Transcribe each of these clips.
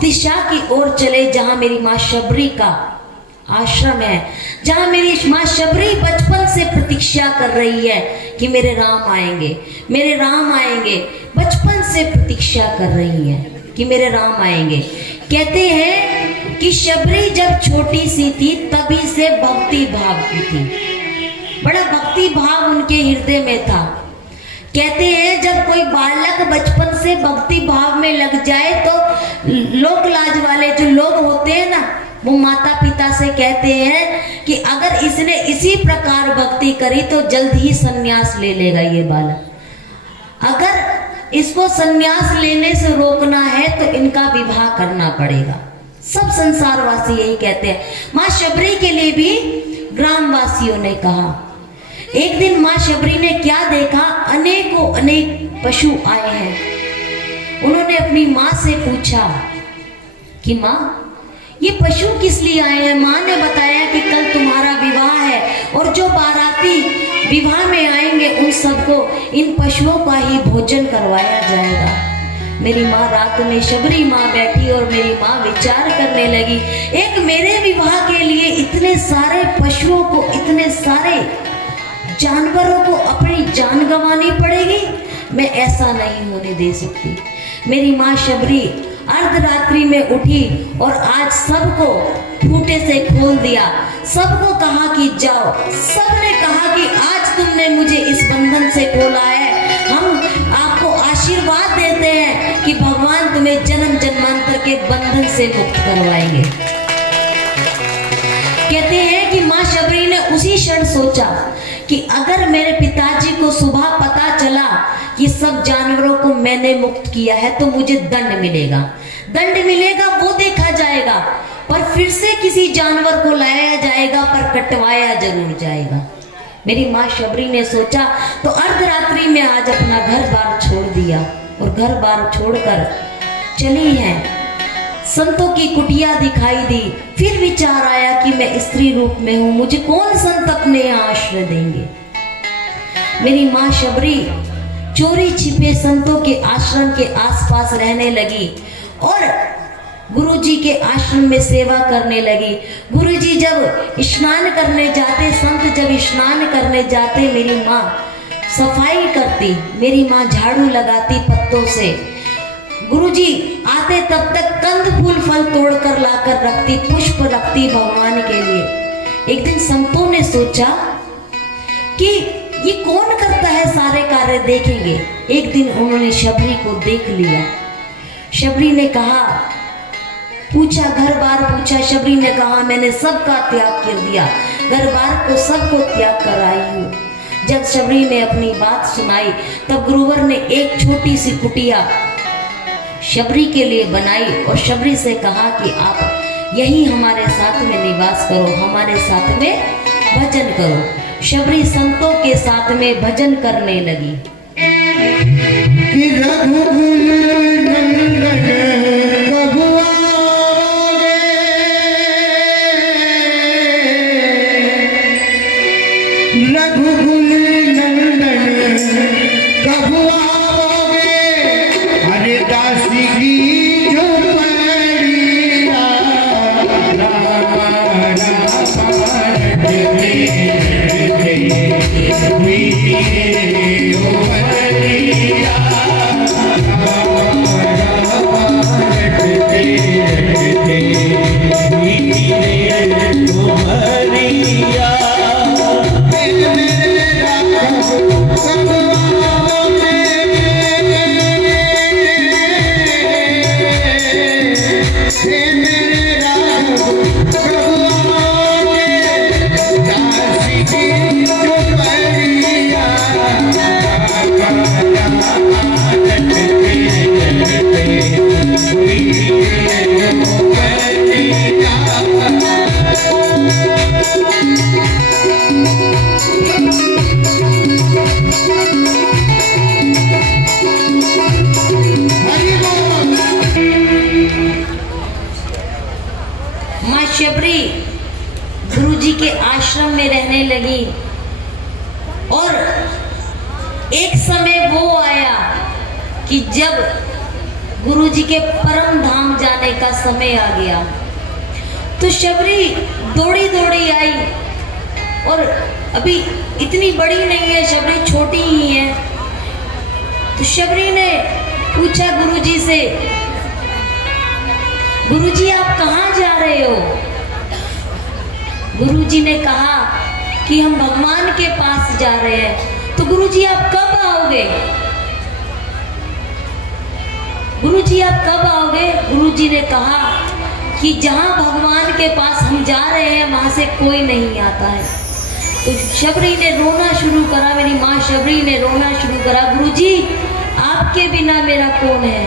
दिशा की ओर चले जहां मेरी माँ शबरी का आश्रम है, जहां मेरी माँ शबरी बचपन से प्रतीक्षा कर रही है कि मेरे राम आएंगे, मेरे राम आएंगे। बचपन से प्रतीक्षा कर रही है कि मेरे राम आएंगे। कहते हैं कि शबरी जब छोटी सी थी तभी से भक्ति भाव की थी, बड़ा भक्ति भाव उनके हृदय में था। कहते हैं जब कोई बालक बचपन से भक्ति भाव में लग जाए तो लोक लाज वाले जो लोग होते हैं ना, वो माता पिता से कहते हैं कि अगर इसने इसी प्रकार भक्ति करी तो जल्द ही संन्यास ले लेगा ये बालक। अगर इसको संन्यास लेने से रोकना है तो इनका विवाह करना पड़ेगा। सब संसारवासी यही कहते हैं। माँ शबरी के लिए भी ग्रामवासियों ने कहा। एक दिन माँ शबरी ने क्या देखा, अनेकों अनेक पशु आए हैं। उन्होंने अपनी माँ से पूछा कि माँ ये पशु किस लिए आए हैं। माँ ने बताया कि कल तुम्हारा विवाह है और जो बाराती विवाह में आएंगे उन सबको इन पशुओं का ही भोजन करवाया जाएगा। मेरी माँ रात में शबरी माँ बैठी और मेरी माँ विचार करने लगी, एक मेरे विवाह के लिए इतने सारे पशुओं को, इतने सारे जानवरों को अपनी जान गंवानी पड़ेगी, मैं ऐसा नहीं होने दे सकती। मेरी माँ शबरी अर्धरात्रि में उठी और आज सबको फूटे से खोल दिया, सबको कहा कि जाओ। सबने कहा कि आज तुमने मुझे इस बंधन से खोला है, हम आपको आशीर्वाद देते हैं कि भगवान तुम्हें जन्म जन्मांतर के बंधन से मुक्त करवाएंगे। कहते हैं कि माँ शबरी ने उसी क्षण सोचा कि अगर मेरे पिताजी को सुबह पता चला कि सब जानवरों को मैंने मुक्त किया है तो मुझे दंड मिलेगा। दंड मिलेगा वो देखा जाएगा, पर फिर से किसी जानवर को लाया जाएगा, पर कटवाया जरूर जाएगा। मेरी माँ शबरी ने सोचा तो अर्धरात्रि में आज अपना घर बार छोड़ दिया और घर बार छोड़कर चली है। संतों की कुटिया दिखाई दी। फिर विचार आया कि मैं स्त्री रूप में हूं, मुझे कौन संत अपने यहाँ आश्रय देंगे। मेरी माँ शबरी चोरी छिपे संतों के आश्रम के आसपास रहने लगी और गुरुजी के आश्रम में सेवा करने लगी। गुरुजी जब स्नान करने जाते, संत जब स्नान करने जाते, मेरी माँ सफाई करती, मेरी माँ झाड़ू लगाती पत्तों से। गुरुजी आते तब तक कंद फूल फल तोड़कर लाकर रखती, पुष्प रखती भगवान के लिए। एक दिन संतों ने सोचा कि ये कौन करता है सारे कार्य, देखेंगे। एक दिन उन्होंने शबरी को देख लिया। शबरी ने कहा, पूछा, घर बार पूछा। शबरी ने कहा मैंने सबका त्याग कर दिया, घर बार को सबको त्याग कर आई हूँ। जब शबरी ने अपनी बात सुनाई तब गुरुवर ने एक छोटी सी कुटिया शबरी के लिए बनाई और शबरी से कहा कि आप यही हमारे साथ में निवास करो, हमारे साथ में भजन करो। शबरी संतों के साथ में भजन करने लगी। माँ शबरी गुरुजी के आश्रम में रहने लगी और एक समय वो आया कि जब गुरुजी के परम धाम जाने का समय आ गया। तो शबरी दौड़ी दौड़ी आई, और अभी इतनी बड़ी नहीं है, शबरी छोटी ही है। तो शबरी ने पूछा गुरुजी से, गुरुजी आप कहाँ जा रहे हो? गुरुजी ने कहा कि हम भगवान के पास जा रहे हैं। तो गुरुजी आप कब आओगे? गुरुजी आप कब आओगे? गुरुजी ने कहा कि जहाँ भगवान के पास हम जा रहे हैं वहाँ से कोई नहीं आता है। तो शबरी ने रोना शुरू करा, मेरी माँ शबरी ने रोना शुरू करा, गुरुजी आपके बिना मेरा कौन है?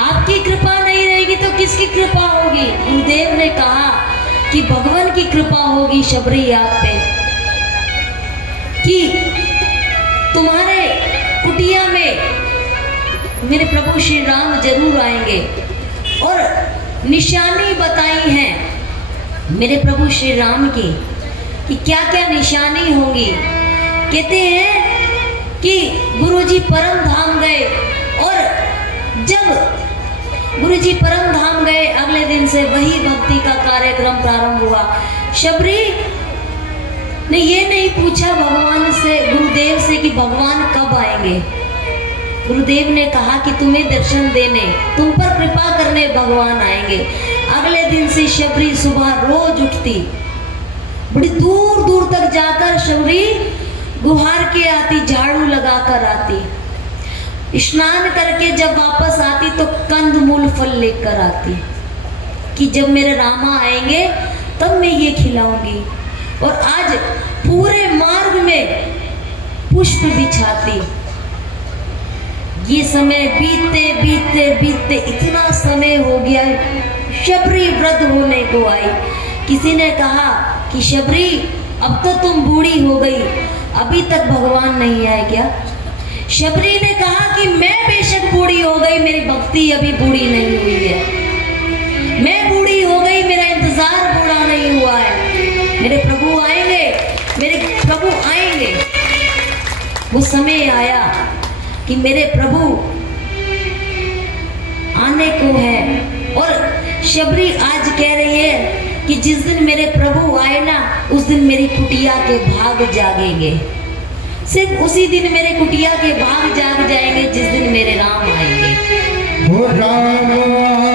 आपकी कृपा नहीं रहेगी तो किसकी कृपा होगी? गुरुदेव ने कहा कि भगवान की कृपा होगी शबरी आप पे, कि तुम्हारे कुटिया में मेरे प्रभु श्री राम जरूर आएंगे। और निशानी बताई है मेरे प्रभु श्री राम की कि क्या क्या निशानी होंगी। कहते हैं कि गुरुजी परम धाम गए, और जब गुरुजी परम धाम गए अगले दिन से वही भक्ति का कार्यक्रम प्रारंभ हुआ। शबरी ने ये नहीं पूछा भगवान से, गुरुदेव से, कि भगवान कब आएंगे। गुरुदेव ने कहा कि तुम्हें दर्शन देने, तुम पर कृपा करने भगवान आएंगे। अगले दिन से शबरी सुबह रोज उठती, बड़ी दूर दूर तक जाकर शबरी गुहार के आती, झाड़ू लगाकर आती, स्नान करके जब वापस आती तो कंद मूल फल लेकर आती, कि जब मेरे रामा आएंगे तब मैं ये खिलाऊंगी। और आज पूरे मार्ग में पुष्प बिछाती। ये समय बीतते बीतते बीतते इतना समय हो गया, शबरी वृद्ध होने को आई। किसी ने कहा कि शबरी अब तो तुम बूढ़ी हो गई, अभी तक भगवान नहीं आए क्या? शबरी ने कहा कि मैं बेशक बूढ़ी हो गई, मेरी भक्ति अभी बूढ़ी नहीं हुई है। मैं बूढ़ी हो गई, मेरा इंतजार बूढ़ा नहीं हुआ है। मेरे प्रभु आएंगे, मेरे प्रभु आएंगे। वो समय आया कि मेरे प्रभु आने को है। और शबरी आज कह रही है कि जिस दिन मेरे प्रभु आए ना, उस दिन मेरी कुटिया के भाग जागेंगे। सिर्फ उसी दिन मेरे कुटिया के भाग जाग जाएंगे जिस दिन मेरे राम आएंगे। वो राम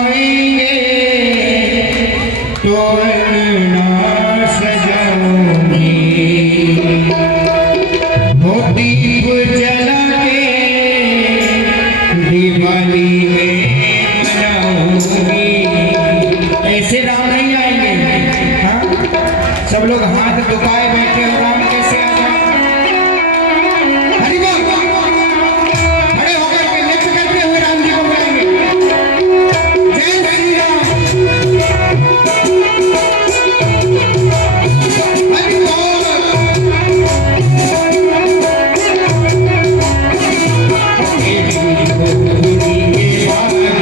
आएंगे तो अंगना सजाऊंगी, वो दीप जला दिवाली में मनाऊंगी। ऐसे राम नहीं आएंगे। हाँ, सब लोग हाथ दुखाए बैठे हो, राम कैसे आ जाए? हरि बोल, खड़े होकर के नृत्य करते हुए राम जी को बुलाएंगे। जय श्री राम, हरि बोल। ये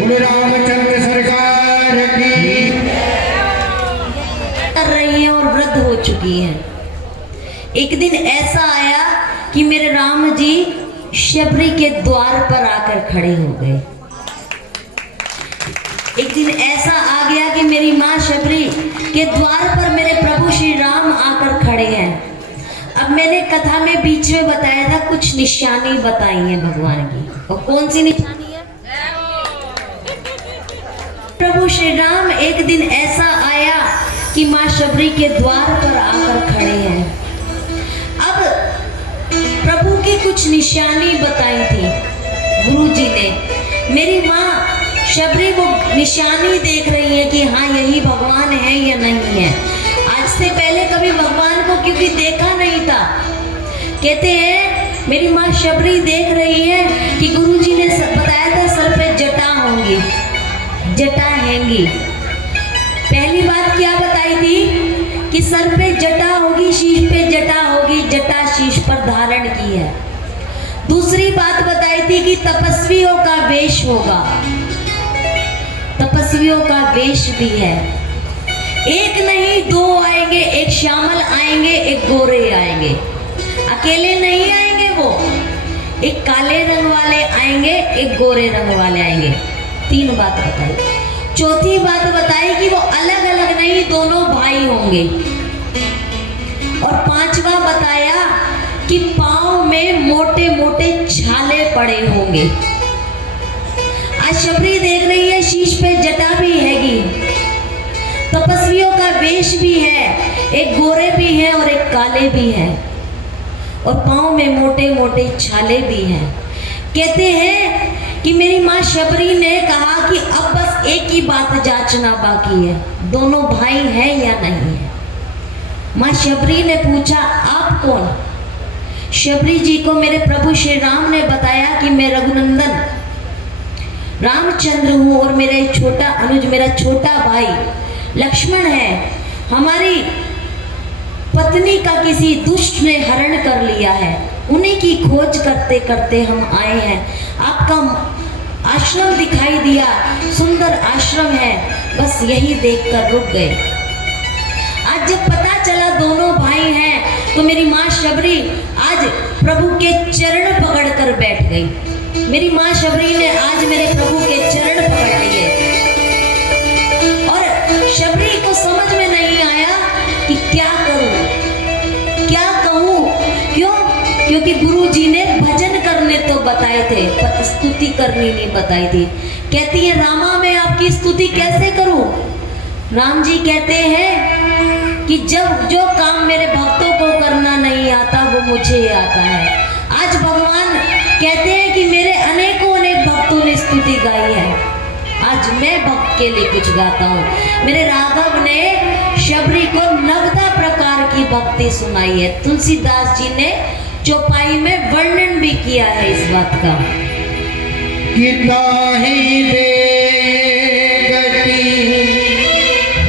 बोलो रामचंद्र सरकार की। कर रही हैं और वृद्ध हो चुकी हैं। एक दिन ऐसा आया कि मेरे राम जी शबरी के द्वार पर आकर खड़े हो गए। एक दिन ऐसा आ गया कि मेरी माँ शबरी के द्वार पर मेरे प्रभु श्री राम आकर खड़े हैं। अब मैंने कथा में बीच में बताया था कुछ निशानी बताई है भगवान की, और कौन सी निशानी है? प्रभु श्री राम एक दिन ऐसा आया कि माँ शबरी के द्वार पर आकर खड़े हैं। अब प्रभु की कुछ निशानी बताई थी गुरु जी ने। मेरी माँ शबरी वो निशानी देख रही है कि हाँ यही भगवान है या नहीं है। आज से पहले कभी भगवान को क्योंकि देखा नहीं था। कहते हैं मेरी माँ शबरी देख रही है कि गुरु जी ने बताया था सर पे जटा होंगी, जटा हैंगी। पहली बात क्या बताई थी कि सर पे जटा होगी, शीश पे जटा होगी, जटा शीश पर धारण की है। दूसरी बात बताई थी कि तपस्वियों का वेश होगा, तपस्वियों का वेश भी है। एक नहीं दो आएंगे, एक श्यामल आएंगे, एक गोरे आएंगे, अकेले नहीं आएंगे वो। एक काले रंग वाले आएंगे, एक गोरे रंग वाले आएंगे। तीन बात बताई। चौथी बात बताई कि वो अलग अलग नहीं, दोनों भाई होंगे। और पांचवा बताया कि पांव में मोटे मोटे छाले पड़े होंगे। आज शबरी देख रही है शीश पे जटा भी हैगी, तपस्वियों का वेश भी है, एक गोरे भी है और एक काले भी है, और पांव में मोटे मोटे छाले भी हैं। कहते हैं कि मेरी माँ शबरी ने कहा कि अब बस एक ही बात जांचना बाकी है, दोनों भाई हैं या नहीं है। माँ शबरी ने पूछा आप कौन? शबरी जी को मेरे प्रभु श्री राम ने बताया कि मैं रघुनंदन रामचंद्र हूँ और मेरा एक छोटा अनुज, मेरा छोटा भाई लक्ष्मण है। हमारी पत्नी का किसी दुष्ट ने हरण कर लिया है, उन्हीं की खोज करते करते हम आए हैं। आपका आश्रम दिखाई दिया, सुंदर आश्रम है, बस यही देखकर रुक गए। आज जब पता चला दोनों भाई हैं तो मेरी माँ शबरी आज प्रभु के चरण पकड़कर बैठ गई। मेरी माँ शबरी ने आज मेरे प्रभु के चरण पकड़ लिए। और शबरी को समझ में नहीं आया कि क्या करूं, क्या कहूं। क्यों? क्योंकि गुरु जी ने भजन करने तो बताए थे पर स्तुति करनी नहीं बताई थी। कहती है रामा मैं आपकी स्तुति कैसे करूं? राम जी कहते हैं कि जब जो काम मेरे भक्तों को करना नहीं आता वो मुझे आता है। आज भगवान कहते हैं कि मेरे अनेकों अनेक भक्तों ने स्तुति गाई है, आज मैं भक्त के लिए कुछ गाता हूँ। मेरे राघव ने शबरी को 90 प्रकार की भक्ति सुनाई है। तुलसीदास जी ने चौपाई में वर्णन भी किया है इस बात का। किताही दे गति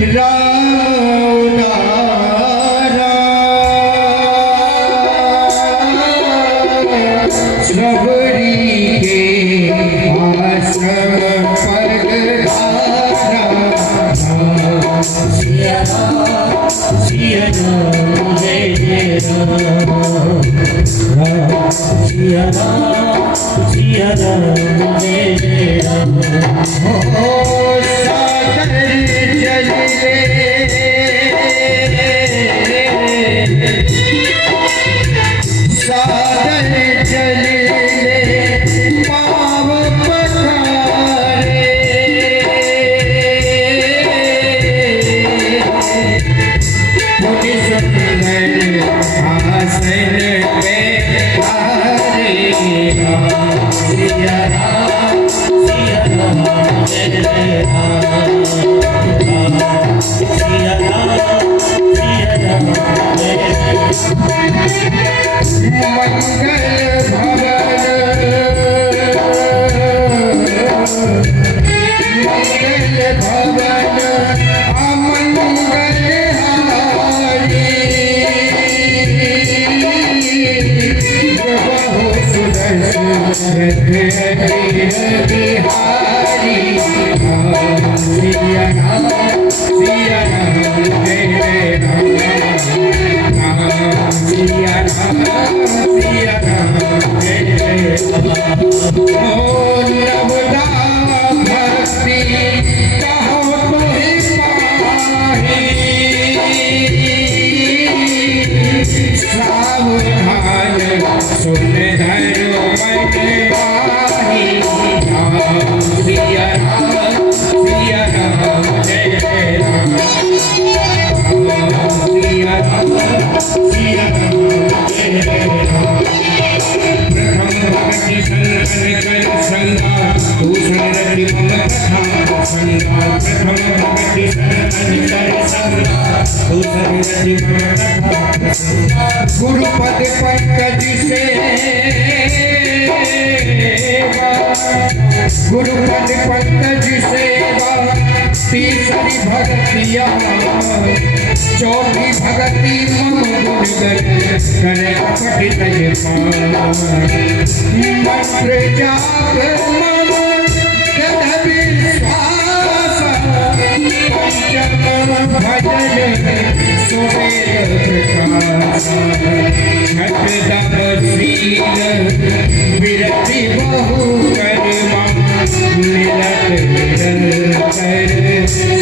राम उदारा, शबरी के आश्रम पगधारा। सिया राम सिया राम जय जय राम, सिया राम सिया राम जय जय राम। ओ सागर चले सागर चले पाव पधारे, मुनि सुंदर आसन पे हारे। सिया राम सिया राम जय जय राम, सिया राम सिया राम जय जय राम। दशरथ बिहारी राम सिया राम जय राम राम सिया राम जय राम। ओ नवदा भक्ति कहो तुहि पाहि सावधान सुन धरो मन माही राम सिया राम जय राम राम सिया राम जय राम। प्रथम भक्ति संग कर संगा दूसरा रति मम कथा संगा प्रथम भक्ति संग कर संगा दूसरा रति मम कथा गुरुपद पंकज सेवा गुरुपद पंकज सेवा तीसरी भक्तिया चौथी भक्ति मम गुणगण करे पठित मंत्र जाप मम दृढ़ विश्वास पंचम भजन सुमेर प्रकाश छठ तप शील विरति बहु कर्मा मिलत निरंतर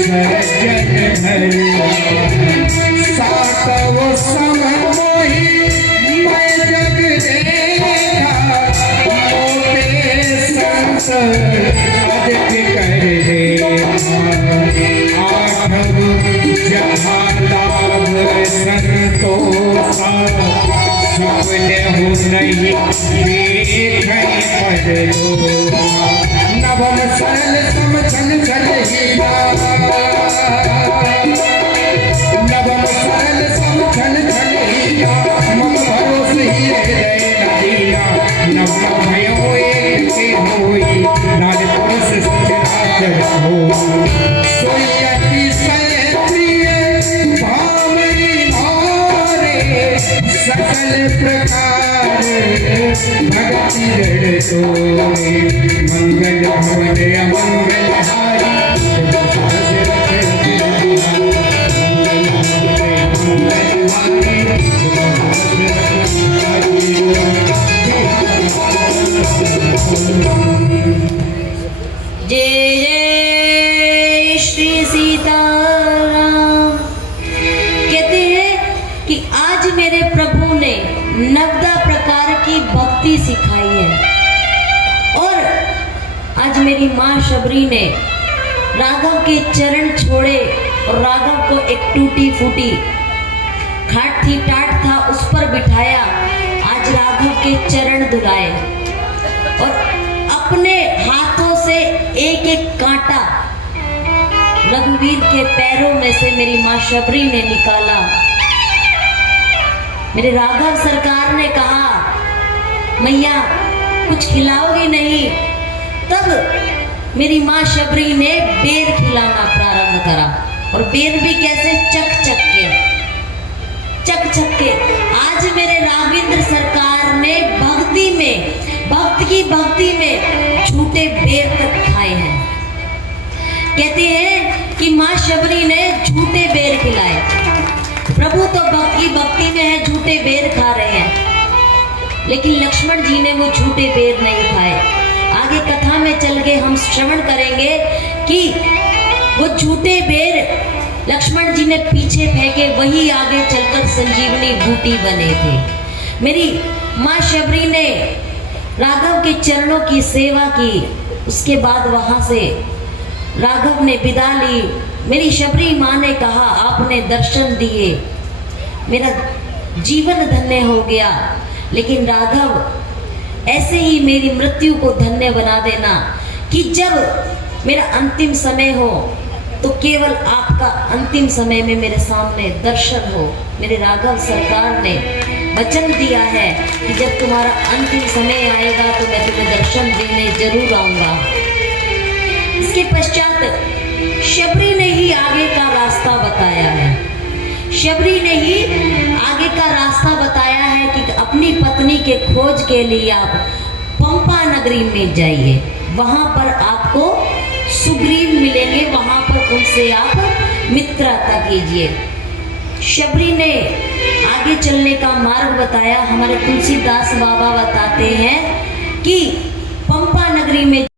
सज्जन धर्मा सातव सम मोहि मैं जग देखा मोटे संत अधिक कर आठव जहाँ लाभ संतोषा सपने हो नहीं पद नवम सरल समझन चल हीरा नवम सरल समझन चल हीरा मम भरोस ही नदीरा नवम भयो एक के होई नाल पुरुष सचराचर हो सोई अतिशय प्रिय भावनी मारे सकल प्रकार भक्ति ऋण सोए मंगल भवन अमंगल हारी जय जय श्री सीताराम। कहते हैं कि आज मेरे प्रभु ने नवदा प्रकार की भक्ति सिखाई है और आज मेरी माँ शबरी ने राघव के चरण छोड़े और राघव को एक टूटी फूटी खाट थी टाट था उस पर बिठाया। आज राघव के चरण धुलाए और अपने हाथों से एक एक कांटा रघुवीर के पैरों में से मेरी माँ शबरी ने निकाला। मेरे राघव सरकार ने कहा मैया कुछ खिलाओगी नहीं, तब मेरी माँ शबरी ने बेर खिलाना प्रारंभ करा और बेर भी कैसे चक चक के। आज मेरे राघवेंद्र सरकार ने भक्ति में भक्त की भक्ति में झूठे बेर तक खाए हैं। कहते हैं कि माँ शबरी ने झूठे बेर खिलाए। प्रभु तो भक्त की भक्ति में है, झूठे बेर खा रहे हैं, लेकिन लक्ष्मण जी ने वो झूठे बेर नहीं खाए। आगे कथा में चल के हम श्रवण करेंगे कि वो झूठे बेर लक्ष्मण जी ने पीछे फेंके, वही आगे चलकर संजीवनी बूटी बने थे। मेरी माँ शबरी ने राघव के चरणों की सेवा की, उसके बाद वहां से राघव ने विदा ली। मेरी शबरी माँ ने कहा आपने दर्शन दिए, मेरा जीवन धन्य हो गया, लेकिन राघव ऐसे ही मेरी मृत्यु को धन्य बना देना कि जब मेरा अंतिम समय हो तो केवल आपका अंतिम समय में मेरे सामने दर्शन हो। मेरे राघव सरकार ने वचन दिया है कि जब तुम्हारा अंतिम समय आएगा तो मैं तुम्हें दर्शन देने जरूर आऊंगा। इसके पश्चात शबरी ने ही आगे का रास्ता बताया है। शबरी ने ही आगे का रास्ता बताया है कि अपनी पत्नी के खोज के लिए आप पंपा नगरी में जाइए, वहाँ पर आपको सुग्रीव मिलेंगे, वहाँ पर उनसे आप मित्रता कीजिए। शबरी ने आगे चलने का मार्ग बताया। हमारे तुलसीदास बाबा बताते हैं कि पंपा नगरी में